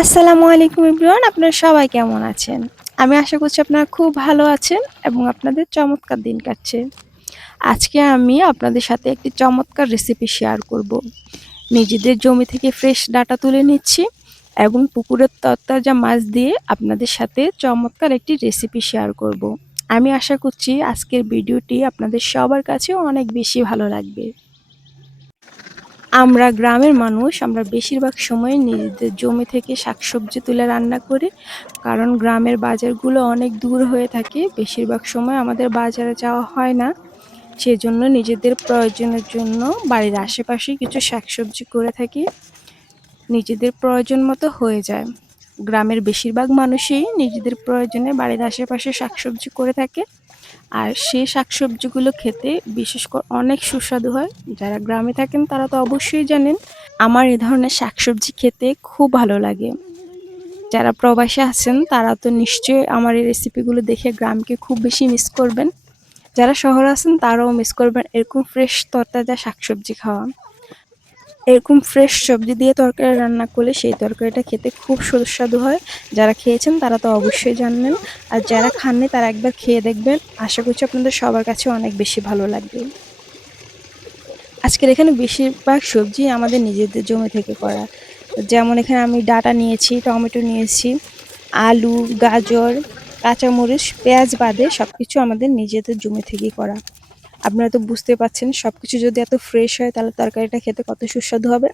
আসসালামু আলাইকুম এভরিওয়ান, আপনারা সবাই কেমন আছেন? আমি আশা করছি আপনারা খুব ভালো আছেন এবং আপনাদের চমৎকার দিন কাটছে। আজকে আমি আপনাদের সাথে একটি চমৎকার রেসিপি শেয়ার করব। নিজেদের জমি থেকে ফ্রেশ ডাটা তুলে নিচ্ছি এবং পুকুরের তরতাজা মাছ দিয়ে আপনাদের সাথে চমৎকার একটি রেসিপি শেয়ার করব। আমি আশা করছি আজকের ভিডিওটি আপনাদের সবার কাছেও অনেক বেশি ভালো লাগবে। আমরা গ্রামের মানুষ, আমরা বেশিরভাগ সময় নিজেদের জমি থেকে শাকসবজি তুলে রান্না করি, কারণ গ্রামের বাজারগুলো অনেক দূর হয়ে থাকে। বেশিরভাগ সময় আমাদের বাজারে যাওয়া হয় না, সেজন্য নিজেদের প্রয়োজনের জন্য বাড়ির আশেপাশে কিছু শাকসবজি করে থাকি, নিজেদের প্রয়োজন মতো হয়ে যায়। গ্রামের বেশিরভাগ মানুষই নিজেদের প্রয়োজনে বাড়ির আশেপাশে শাকসবজি করে থাকে, আর সেই শাকসবজিগুলো খেতে বিশেষ করে অনেক সুস্বাদু হয়। যারা গ্রামে থাকেন তারা তো অবশ্যই জানেন। আমার এ ধরনের শাকসবজি খেতে খুব ভালো লাগে। যারা প্রবাসে আছেন তারা তো নিশ্চয়ই আমার এই রেসিপিগুলো দেখে গ্রামকে খুব বেশি মিস করবেন। যারা শহরে আছেন তারাও মিস করবেন এরকম ফ্রেশ তরতাজা শাকসবজি খাওয়া। এরকম ফ্রেশ সবজি দিয়ে তরকারি রান্না করলে সেই তরকারিটা খেতে খুব সুস্বাদু হয়। যারা খেয়েছেন তারা তো অবশ্যই জানবেন, আর যারা খাননি তারা একবার খেয়ে দেখবেন। আশা করছি আপনাদের সবার কাছে অনেক বেশি ভালো লাগবে। আজকের এখানে বেশিরভাগ সবজি আমাদের নিজেদের জমি থেকে করা। যেমন এখানে আমি ডাঁটা নিয়েছি, টমেটো নিয়েছি, আলু, গাজর, কাঁচামরিচ, পেঁয়াজ বাদে সবকিছু আমাদের নিজেদের জমি থেকেই করা। আপনারা তো বুঝতে পারছেন সবকিছু যদি এত ফ্রেশ হয় তাহলে তরকারিটা খেতে কত সুস্বাদু হবে।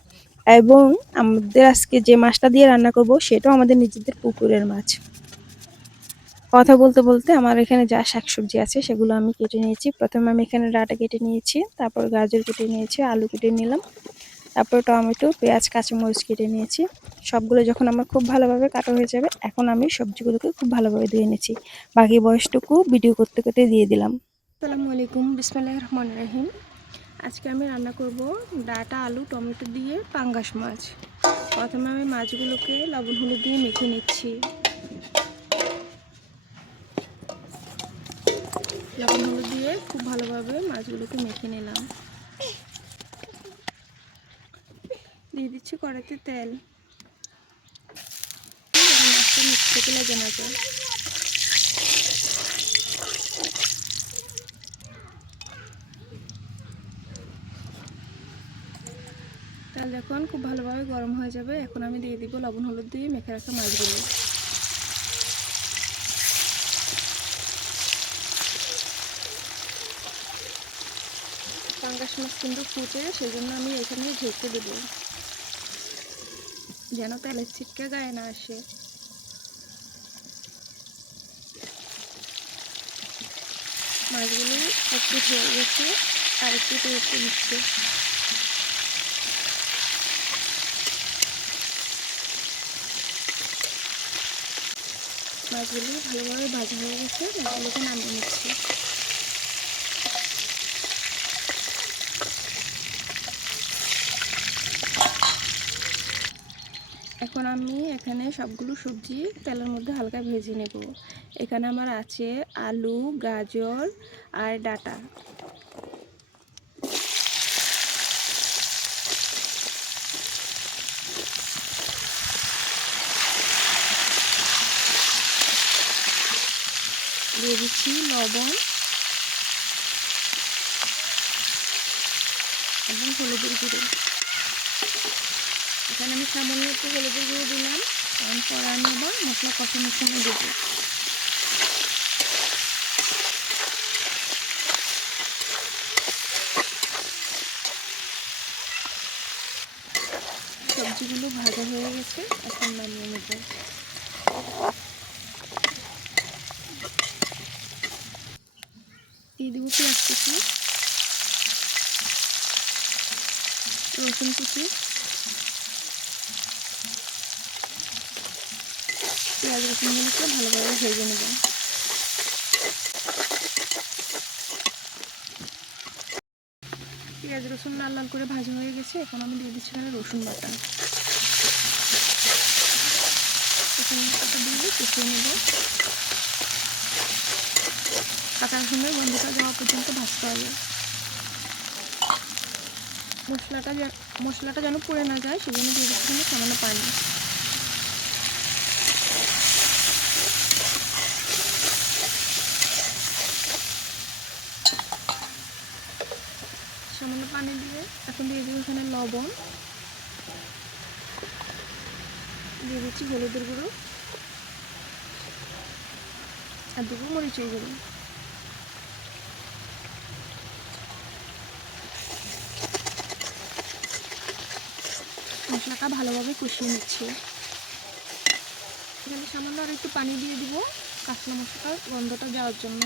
এবং আমাদের আজকে যে মাছটা দিয়ে রান্না করব সেটাও আমাদের নিজেদের পুকুরের মাছ। কথা বলতে বলতে আমার এখানে যা শাকসবজি আছে সেগুলো আমি কেটে নিয়েছি। প্রথমে আমি এখানে ডাঁটা কেটে নিয়েছি, তারপর গাজর কেটে নিয়েছি, আলু কেটে নিলাম, তারপর টমেটো, পেঁয়াজ, কাঁচামরিচ কেটে নিয়েছি। সবগুলো যখন আমার খুব ভালোভাবে কাটা হয়ে যাবে, এখন আমি সবজিগুলোকে খুব ভালোভাবে ধুয়ে নিয়েছি। বাকি বয়সটুকু ভিডিও করতে করতে দিয়ে দিলাম। আসসালামু আলাইকুম, বিসমিল্লাহির রহমানির রহিম। আজকে আমি রান্না করব ডাঁটা, আলু, টমেটো দিয়ে পাঙ্গাস মাছ। প্রথমে আমি মাছগুলোকে লবণ হলুদ দিয়ে মেখে নিচ্ছি। লবণ হলুদ দিয়ে খুব ভালোভাবে মাছগুলোকে মেখে নিলাম। দিয়ে দিচ্ছি কড়াইতে তেল, মাছটা নিচ থেকে লেগে না যায়। তেল যখন খুব ভালোভাবে গরম হয়ে যাবে, এখন আমি দিয়ে দিব লবণ হলুদ দিয়ে মেখে রাখা মাছগুলো। পাঙ্গাস মাছ কিন্তু ফুটে, সেজন্য আমি এখানে ঢেকে দেবো যেন তেলের ছিটকে গায়ে না আসে। মাছগুলো একটু হয়ে গেছে, আর একটু একটু দিচ্ছে। মাছগুলো ভালোভাবে ভাজা হয়ে গেছে, মাছগুলোকে নামিয়ে নিচ্ছি। এখন আমি এখানে সবগুলো সবজি তেলের মধ্যে হালকা ভেজে নেব। এখানে আমার আছে আলু, গাজর আর ডাঁটা। দিয়ে দিচ্ছি লবণ এবং হলুদের গুঁড়ো। এখানে আমি সামান্য একটু হলুদের গুঁড়ো দিলাম, কারণ পরে আমি আবার মশলা কষানোর সময় দেবো। সবজিগুলো ভাজা হয়ে গেছে, এখন নামিয়ে নেব। দিয়ে দেবো পেঁয়াজ কুচি, রসুন কুচি, পেঁয়াজ রসুনগুলোকে ভালোভাবে ভেজে নেব। পেঁয়াজ রসুন লাল লাল করে ভাজা হয়ে গেছে, এখন আমি দিয়ে দিচ্ছি এখানে রসুন বাটা। রসুন বাটাটা দিয়ে কষিয়ে নেব। কাঁচা রসুনের গন্ধটা যাওয়া পর্যন্ত ভাজতে হবে। মশলাটা যেন পুড়ে না যায়, সেজন্য দিয়ে দিচ্ছি সামান্য পানি। এখন দিয়ে দেবো এখানে লবণ, দিয়ে দিচ্ছি হলুদের গুঁড়ো আর দেবো মরিচের গুঁড়ো। মশলাটা ভালোভাবে কষিয়ে নিচ্ছি। এখানে সামান্য আর একটু পানি দিয়ে দিব কাঁচা মশলার গন্ধটা যাওয়ার জন্য।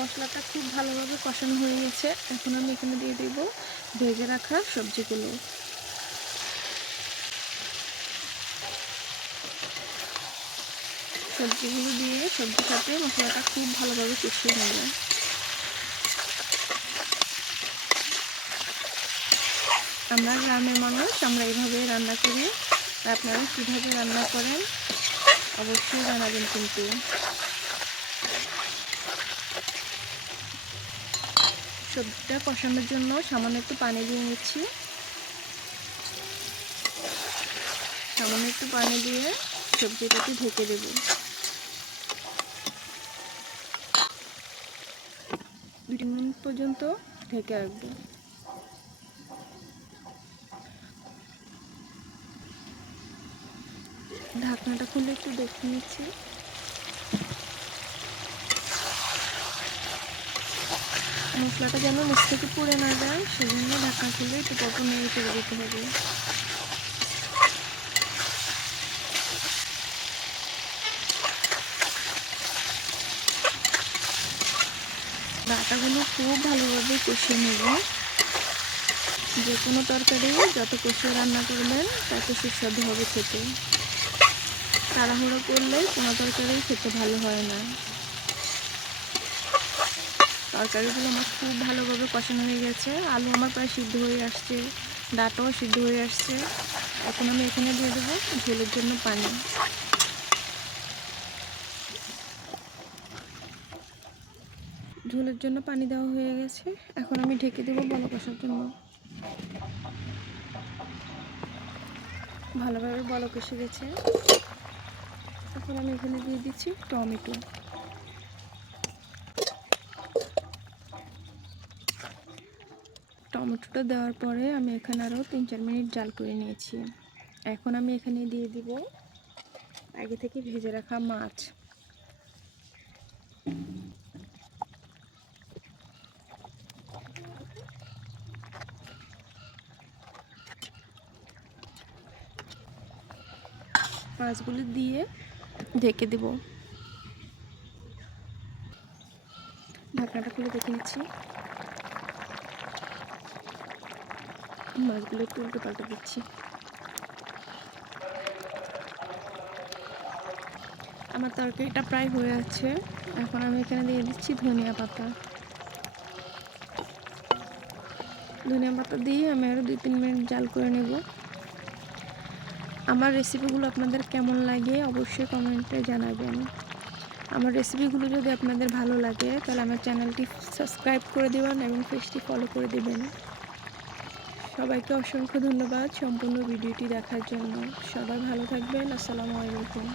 মশলাটা খুব ভালোভাবে কষানো হয়ে গেছে। এখন আমি এখানে দিয়ে দেব ভেজে রাখা সবজিগুলো। সবজিগুলো দিয়ে সবজির সাথে মশলাটা খুব ভালোভাবে কষিয়ে নেব। আমরা গ্রামের মানুষ, আমরা এইভাবে রান্না করি। আপনারা কীভাবে রান্না করেন অবশ্যই জানাবেন। কিন্তু সবজিটা কষানোর জন্য সামান্য একটু পানি দিয়ে নিচ্ছি। সামান্য একটু পানি দিয়ে সবজিটাকে ঢেকে দেব। 2 মিনিট পর্যন্ত ঢেকে রাখবো। ঢাকনাটা খুলে একটু দেখে নিচ্ছি। মশলাটা যেন নিচ থেকে পুড়ে না যায়, সেজন্য ঢাকনা খুলে একটু পরপর নেড়ে চেড়ে দিতে হবে। ডাঁটাগুলো খুব ভালোভাবে কষিয়ে নেব। যে কোনো তরকারি যত কষিয়ে রান্না করবেন তত সুস্বাদু হবে খেতে। তাড়াহুড়ো করলে কোনো তরকারি খেতে ভালো হয় না। তরকারিগুলো আমার খুব ভালোভাবে কষানো হয়ে গেছে। আলু আমার প্রায় সিদ্ধ হয়ে আসছে, ডাঁটাও সিদ্ধ হয়ে আসছে। এখন আমি এখানে দিয়ে দেবো ঝোলের জন্য পানি। ঝোলের জন্য পানি দেওয়া হয়ে গেছে। এখন আমি ঢেকে দেবো বলক আসার জন্য। ভালোভাবে বলক এসে গেছে। এখন আমি এখানে দিয়ে দিচ্ছি টমেটো। টমেটোটা দেওয়ার পরে আমি এখানে আরও 3-4 মিনিট জাল করে নিয়েছি। এখন আমি এখানে দিয়ে দিব আগে থেকে ভেজে রাখা মাছ। মাছগুলো দিয়ে ঢেকে দেব। ঢাকনাটা খুলে দেখে নিচ্ছি। মাছগুলো একটু উল্টো পাল্টে দিচ্ছি। আমার তরকারিটা প্রায় হয়ে আছে। এখন আমি এখানে দিয়ে দিচ্ছি ধনিয়া পাতা। ধনিয়া পাতা দিয়ে আমি আরও 2-3 মিনিট জাল করে নেব। আমার রেসিপিগুলো আপনাদের কেমন লাগে অবশ্যই কমেন্টে জানাবেন। আমার রেসিপিগুলো যদি আপনাদের ভালো লাগে তাহলে আমার চ্যানেলটি সাবস্ক্রাইব করে দেবেন এবং পেজটি ফলো করে দেবেন। সবাইকে অসংখ্য ধন্যবাদ সম্পূর্ণ ভিডিওটি দেখার জন্য। সবাই ভালো থাকবেন। আসসালামু আলাইকুম।